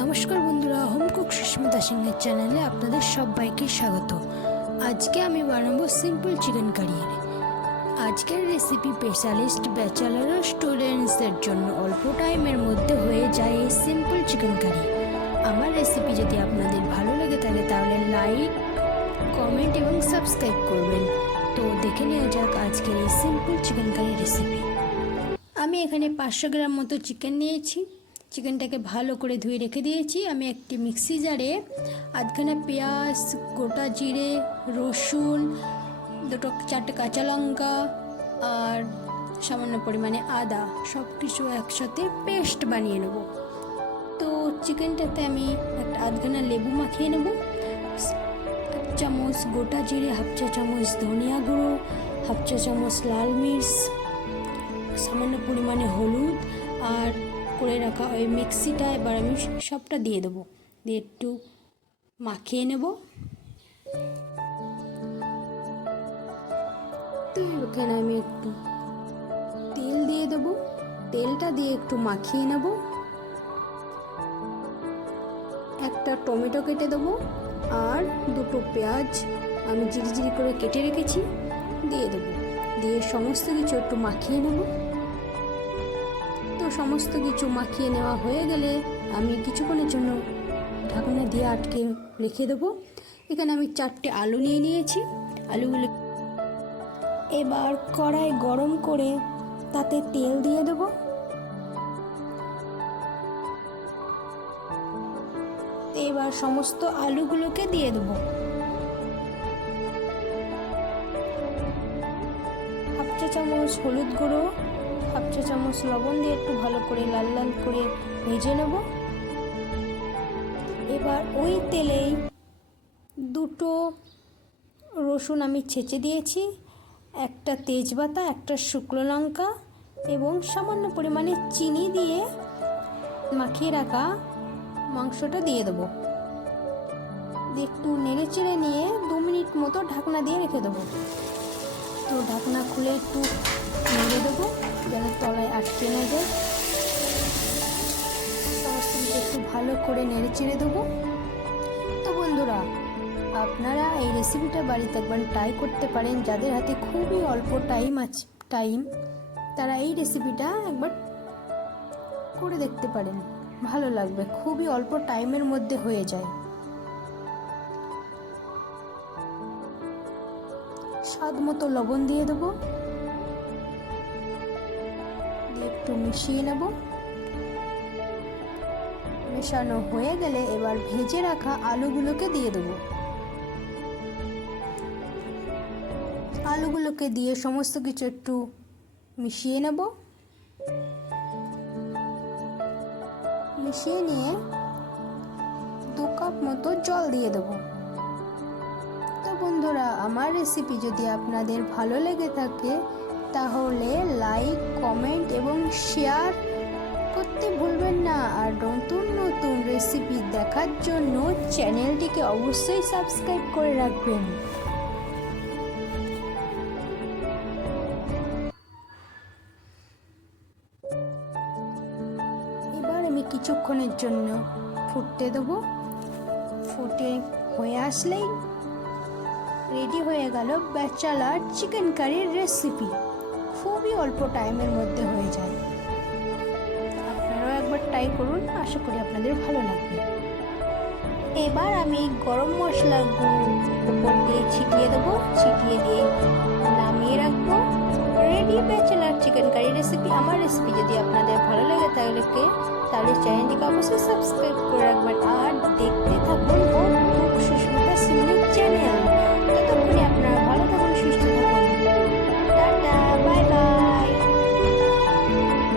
নমস্কার বন্ধুরা, home cook Susmita সিংয়ের চ্যানেলে আপনাদের সবাইকে স্বাগত। আজকে আমি বানাবো সিম্পল চিকেন কারি। আজকের রেসিপি স্পেশালিস্ট ব্যাচেলর ও স্টুডেন্টসদের জন্য অল্প টাইমের মধ্যে হয়ে যায় এই সিম্পল চিকেন কারি। আমার রেসিপি যদি আপনাদের ভালো লেগে থাকে তাহলে লাইক, কমেন্ট এবং সাবস্ক্রাইব করবেন। তো দেখে নেওয়া যাক আজকের এই সিম্পল চিকেন কারি রেসিপি। আমি এখানে 500 গ্রাম মতো চিকেন নিয়েছি। চিকেনটাকে ভালো করে ধুয়ে রেখে দিয়েছি। আমি একটি মিক্সি জারে আধখানা পেঁয়াজ, গোটা জিরে, রসুন, 4টে কাঁচা লঙ্কা আর সামান্য পরিমাণে আদা সব কিছু একসাথে পেস্ট বানিয়ে নেব। তো চিকেনটাতে আমি একটা আধখানা লেবু মাখিয়ে নেব। 1 চামচ গোটা জিরে, 1/2 চা চামচ ধনিয়া গুঁড়ো, 1/2 চা চামচ লাল মির্চ, সামান্য পরিমাণে হলুদ আর করে রাখা ওই মিক্সিটা এবার আমি সবটা দিয়ে দেবো। দিয়ে একটু মাখিয়ে নেব। তো এখানে আমি একটু তেল দিয়ে দেবো। তেলটা দিয়ে একটু মাখিয়ে নেব। একটা টমেটো কেটে দেবো আর 2টো পেঁয়াজ আমি জিরি করে কেটে রেখেছি দিয়ে দেবো। দিয়ে সমস্ত কিছু একটু মাখিয়ে নেব। তো সমস্ত কিছু মাখিয়ে নেওয়া হয়ে গেলে আমি কিছুক্ষণের জন্য ঢাকনা দিয়ে আটকে রেখে দেবো। এখানে আমি 4টে আলু নিয়ে নিয়েছি। আলুগুলো এবার কড়াই গরম করে তাতে তেল দিয়ে দেবো। এবার সমস্ত আলুগুলোকে দিয়ে দেবো। 1/2 চা চামচ হলুদ গুঁড়ো, 1/2 চা চামচ লবণ দিয়ে একটু ভালো করে লাল লাল করে ভেজে নেব। এবার ওই তেলেই 2টো রসুন আমি ছেঁচে দিয়েছি, একটা তেজপাতা, একটা শুকনো লঙ্কা এবং সামান্য পরিমাণে চিনি দিয়ে মাখিয়ে রাখা মাংসটা দিয়ে দেবো। দিয়ে একটু নেড়ে চেড়ে নিয়ে 2 মিনিট মতো ঢাকনা দিয়ে রেখে দেবো। তো ঢাকনা খুলে একটু নেড়ে দেবো যেন তলায় আটকে না যায়। সমস্ত কিছু একটু ভালো করে নেড়ে চেড়ে দেবো। তো বন্ধুরা, আপনারা এই রেসিপিটা বাড়িতে একবার ট্রাই করতে পারেন। যাদের হাতে খুবই অল্প টাইম তারা এই রেসিপিটা একবার করে দেখতে পারেন, ভালো লাগবে। খুবই অল্প টাইমের মধ্যে হয়ে যায়। স্বাদ মতো লবণ দিয়ে দেবো। দিয়ে একটু মিশিয়ে নেব। মেশানো হয়ে গেলে এবার ভেজে রাখা আলুগুলোকে দিয়ে দেবো। আলুগুলোকে দিয়ে সমস্ত কিছু একটু মিশিয়ে নেব। মিশিয়ে নিয়ে 2 কাপ মতো জল দিয়ে দেবো। তো বন্ধুরা, আমার রেসিপি যদি আপনাদের ভালো লেগে থাকে তাহলে লাইক, কমেন্ট এবং শেয়ার করতে ভুলবেন না। আর নতুন নতুন রেসিপি দেখার জন্য চ্যানেলটিকে অবশ্যই সাবস্ক্রাইব করে রাখবেন। এবার আমি কিছুক্ষণের জন্য ফুটতে দেবো। ফুটে হয়ে আসলেই রেডি হয়ে গেল ব্যাচেলর চিকেন কারির রেসিপি। খুবই অল্প টাইমের মধ্যে হয়ে যায়। আপনারাও একবার ট্রাই করুন, আশা করি আপনাদের ভালো লাগবে। এবার আমি গরম মশলার গুঁড়ো উপর দিয়ে ছিটিয়ে দেবো। ছিটিয়ে দিয়ে নামিয়ে রাখবো। Ready bachelor chicken curry recipe. আমার রেসিপি যদি আপনাদের ভালো লাগে তাহলে চ্যানেলটিকে অবশ্যই সাবস্ক্রাইব করে রাখবেন আর দেখতে থাকুন।